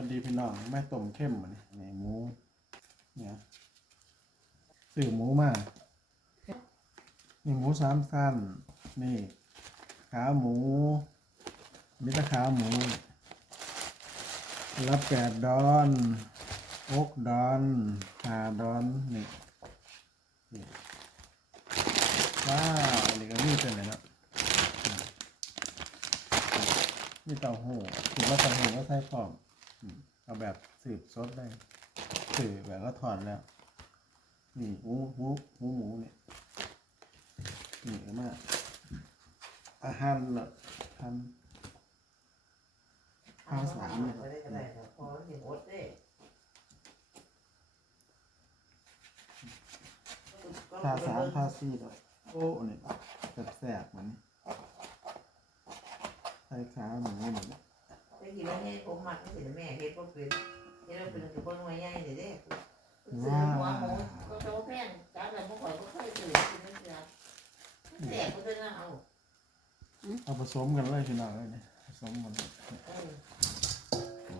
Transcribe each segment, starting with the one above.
วัสดีพี่น้องแม่ต้มเข้มมาเนี่ยนี่หมูเนี่ยซื้อหมูมากนี่หมูสามสั้นนี่ขาหมูมิตรขาหมู รับแปดดอนอกดอนหาดอนนี่นี่ว้าวอันนี้ก็มีเป็นไรเนาะมีเต้าหูถือว่าเต้าหู้ก็ใส่พร้อมอืม เอาแบบสืบสดได้สืบแบบก็ถอนแล้ว นี่หมูหมูหมูหมูเนี่ยนี่ก็มาอาหารละทันข้าวสารเนี่ยไม่ได้ก็ได้ครับพอเห็นอดเด้ภาษามภาษีดอกโอ้เนี่ยแสบๆเหมือนใส่ขาหมูเหมือน ได้กินแล้วเนี่ยผมมักไม่เห็นแม่เฮ็ดบ่เป็นเฮ็ดแล้วเป็นคือคนวัยใหญ่เด้เด้ซื้อหัวหมูก็โตแพงจ้าแบบบ่ค่อยบ่ค่อยซื้อกินนั่นจ้ะแสบก็จะเอาเอาผสมกันเลยพี่น้องเลยเนี่ยผสมกันเลยเออ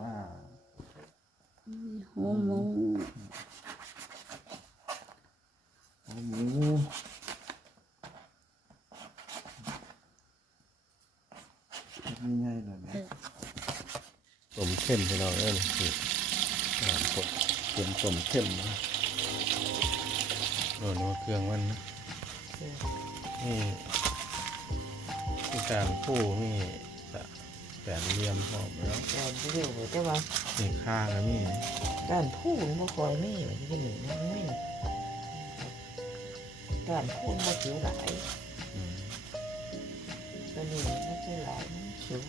ว้าวหูหมูโอ้หมูมีไงเลยเนี่ย ต้ มเข้มพี่น้องเอ้ยนี่อ่ากดเป็นต้มเข้มนะโดนเครื่องมันนะนี่คือการผู้นี่จะแปดเหลี่ยมพร้อมแล้วแต่บ่เร็วแต่ว่านี่ข้าก็มีด้านผู้บ่คอยมีว่าที่หนึ่งนมีด้านผู้บ่สิวหลายอืมตัวนี้มันสิหลายมันสิว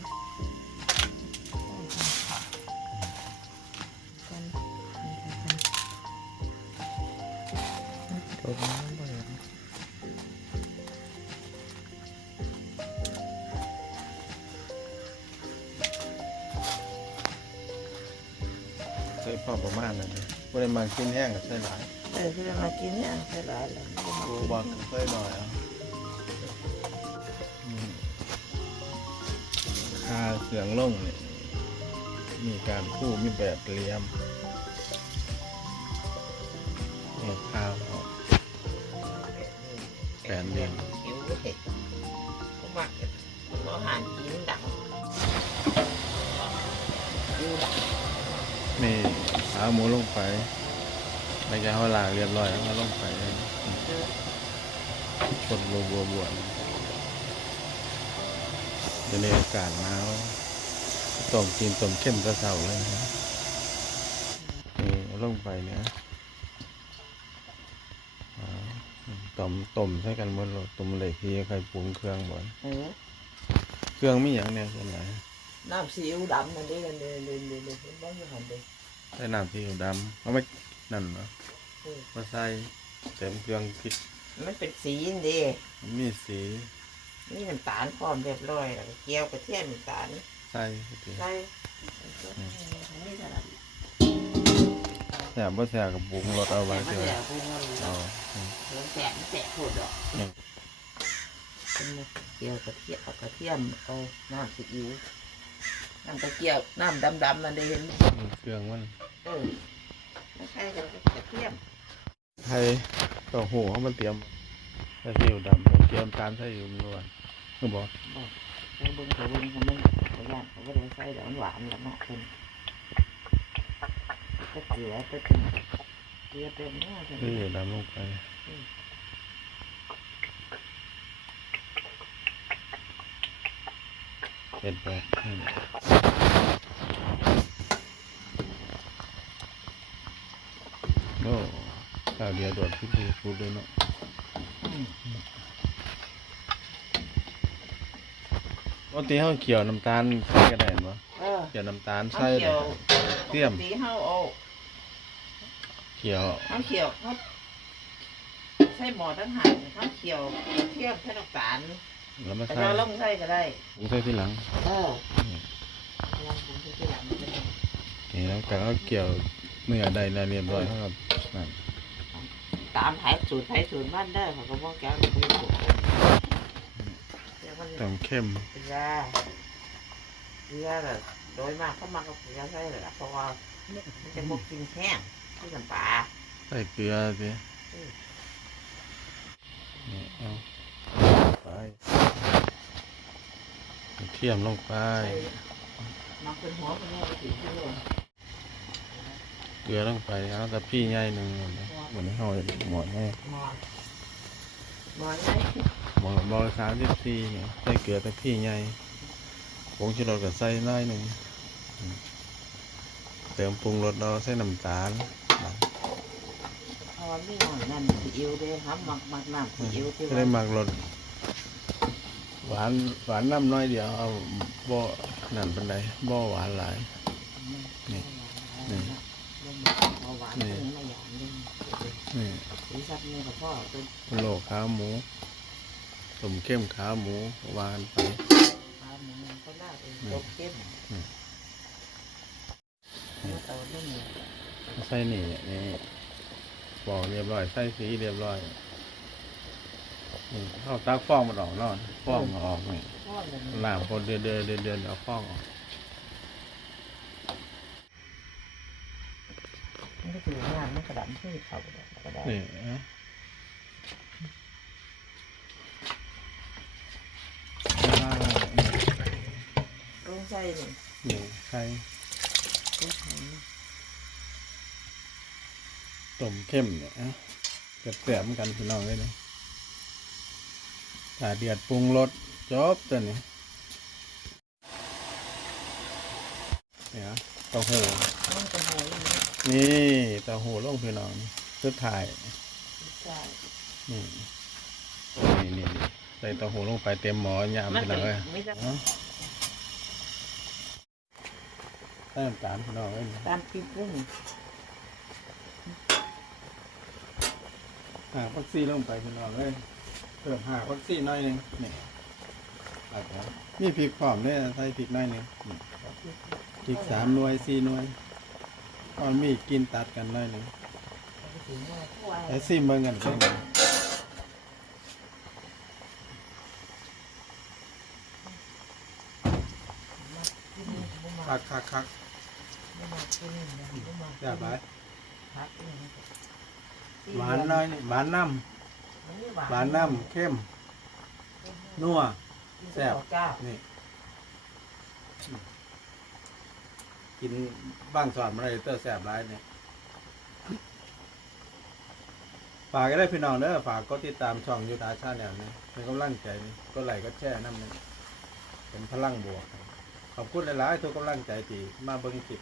ตัวนี้มันบ่เห็นใส่พอประมาณนั้นเลยบริมาณกินแห้งกับใส่หลายเออคือมากินเนี่ยใช่หลายแล้วดูบักใส่หน่อยเอาอืมค่าเครื่องลงเนี่ยมีการผู้มีแบบเหลี่ยมนี่ข้าวพร้อม แปดเหลี่ยมหิวเด็กผมว่าอาหารกินดังหิวดังนี่ขาหมูลงไปในการเขาล้างเรียบร้อยแล้วก็ลงไปคนบัวบัวบวนจะในอากาศหนาวต้มกินต้มเข้มกระเซาเลยนะนี่เอาลงไปเนี่ย ต้มต้มใส่กันหมดเลยต้มเลยพี่ใครปรุงเครื่องหมดเออเครื่องมีอย่างเนี่ยส่วนไหนน้ำซีอิ๊วดำมันเด้กันเด้เด้เด้เด้เห็นบ้างอยู่หันเด้ใส่น้ำซีอิ๊วดำเอาไม่นั่นเหรอเออมาใส่เต็มเครื่องพริกมันเป็นสีนเด้มีสีนี่น้ำตาลพร้อมเรียบร้อยแล้วก็เกี๊ยวกระเทียมน้ำตาลใส่ก็ดีใส่นี่เท่านั้นแส บบ่แสบกับปรุงรสเอาไว้แต่เถมันอะแสบพูดว่าเอาอืมมันแสบมันแสบพูดดอกอืมเป็นเกี๊ยวกระเทียมเอากระเทียมเอาน้ำซีอิ๊วน้ำกระเกี๊ยวน้ำดำๆนั่นเด้เห็นมีเครื่องมันเออไม่ใช่กันกระเทียมไทยต่อหูเขามันเตรียมใส่หิวดำเตรียมตามใส่หิวมันล้วนคือบอกใส่เบิ้งใส่เบิ้งเขาไม่เขาย่างเขาไม่ได้ใส่เดี๋ยวมันหวานแล้วเนาะเป็ นตะเกียบตะเกียบเกียบเป็นเนาะใส่ไหิวดำลงไปเห็ดแบบนี้โอ้ข้าวเดียวโดดพิบูพูดเลยเนาะปกติเขาเขียวน้ำตาลใส่ก็ได้เนาะ เออเขียวน้ำตาลเอาใส่เขียวเตรียมสีเฮาเอาเขียวเอาเขียวเขาใส่หมอทั้งหันทั้งเขียวกระเทียมทั้งน้ำตาลแล้วมาแต่ใส่เราลงใส่ก็ได้ปรุงใส่ทีหลังเออลองผมที่หลังมันจะได้นี่แล้วก็เอาเกี่ยวเนื้อใดแล้วเรียบร้อยครับนั่นตามไผสูตรไผสูตรบ้านได้เขาก็บอกแกวไม่ถูกเดี๋ยวมันต้องเข้มเกลือเกลือแบบไป โดยมากเขามากับเกลือใช่เลยล่ะเพราะว่ามันจะบกกินแห้งที่น้ำปลาใส่เกลือสินี่เอาไปเทียมลงไปมันเป็นหัวมันเนี่ยสีที่ลงเกลือลงไปเอาแต่พี่ใหญ่หนึ่งเหมือนห่อหมดแน่หมอนหมอนไงหมดบอลสามสิบสี่เนี่ยใส่เกลือแต่พี่ใหญ่ผงชูรสก็ใส่น้อยหนึ่งอืม เติมปรุงรสเราใส่น้ำตาลเพราะว่ามีหน่อยนั่นสีอิวเด้ครับมักมักน้ำสีอิวที่จะว่าได้หมักรสหวานหวานน้ำน้อยเดียวเอาบ่นั่นเป็นไรบ่หวานหลายนี่นี่เอาหวานนี่ไม่หยาบเลยนี่สีสับนี่กับพ่อตัวโลขาหมูสมเข้มขาหมูวางไปปลาหมูก็น่าเป็นตกเข้มอืมแล้ว เอาเรื่องนี้ใส่นี่นี่บอกเรียบร้อย ใส่สีเรียบร้อยนี่เข้าตักฟองมันออกเนอนฟองมันออกนี่พ่อเลยล่างพอเดือนเดือนเดือนเดือนเอาฟองออกมันก็คืองานมันกระดันที่เขาก็ได้นี่เอ้าต้งใส่นี่นี่ใส่ ต้งใส่ต้มเข้มเนี่ยเอ้าเกือบเสียมกันพี่น้องเลยนะถ้าเดือดปรุงรสจบตัวนี้เนี่ยเต้าหู้มันจะหอยนี่นี่เต้าหู้ลงพี่น้องสุดท้ายใช่นี่นี่นี่นี่ใส่เต้าหู้ลงไปเต็มหม้อยามมันพี่เป็น้องเลย ไม่ได้ เอ้าใส่น้ำตาลพี่น้องเลยตามปิดเลยนี่หาพักซี่ลงไปพี่น้องเลยเพิ่มหาพักซี่หน้อยหนึงนี่เอาไปมีพริกพร้อมเนี่ยใส่พริกหน้อยหนึงนี่พริกสามหน่วยสี่หน่วยตอนมีกินตัดกันหน้อยหนึงถึงว่าทั่วไอ้ซิมเบิ่งกันเป็นไง ที่นี่บ่มา คักคักคักบ่มาที่นี่นะบ่มาแซ่บหลายพักนี่นะหวานน้อยนี่หวานน้มันไม่ำหวานน้ำเข้ม นัวแซ่บจ้านี่ กินบ้างสอนมาเลยเตอร์แสบร้ายเนี่ยฝากก็ได้พี่น้องเด้อฝากก็ติดตามช่องยูทาชาแนลนี่เป็นกำลังใจนี่ก็ไหลค์ก็แช่น้ำนี่เป็นพลังบวกครับ ขอบคุณหลายๆทุกกำลังใจที่มาเบิ่งคลิป